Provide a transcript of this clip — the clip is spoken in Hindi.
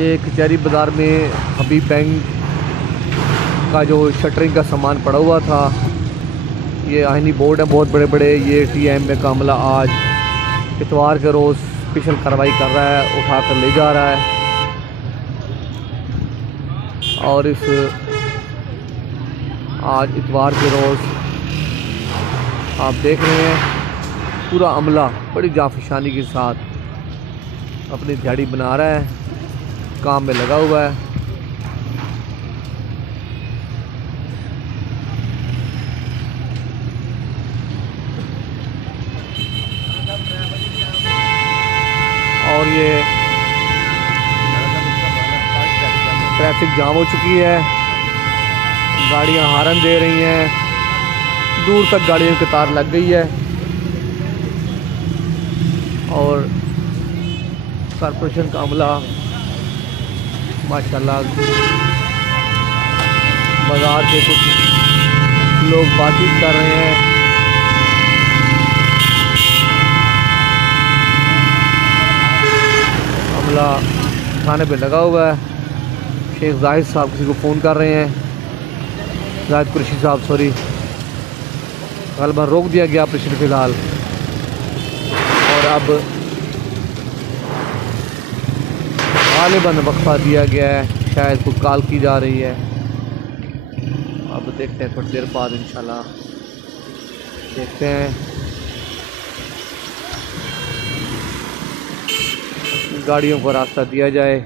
ये कचहरी बाज़ार में हबीब बैंक का जो शटरिंग का सामान पड़ा हुआ था, ये आइनी बोर्ड है बहुत बड़े बड़े। ये टीएम में कामला आज इतवार के रोज़ स्पेशल कार्रवाई कर रहा है, उठा कर ले जा रहा है। और इस आज इतवार के रोज़ आप देख रहे हैं पूरा अमला बड़ी जाफिशानी के साथ अपनी दिहाड़ी बना रहा है, काम में लगा हुआ है। और ये ट्रैफिक जाम हो चुकी है, गाड़ियां हारन दे रही हैं, दूर तक गाड़ियों की कतार लग गई है। और कॉरपोरेशन का अमला माशाल्लाह, बाज़ार के कुछ लोग बातचीत कर रहे हैं। अमला थाने पे लगा हुआ है। शेख जाहिद साहब किसी को फ़ोन कर रहे हैं, जाहिद कुरैशी साहब, सॉरी, गलबा रोक दिया गया ऑपरेशन फ़िलहाल। और अब गालिबन वक्फा दिया गया है, शायद कोई कॉल की जा रही है। अब देखते हैं थोड़ी देर बाद इंशाल्लाह देखते हैं। गाड़ियों को रास्ता दिया जाए।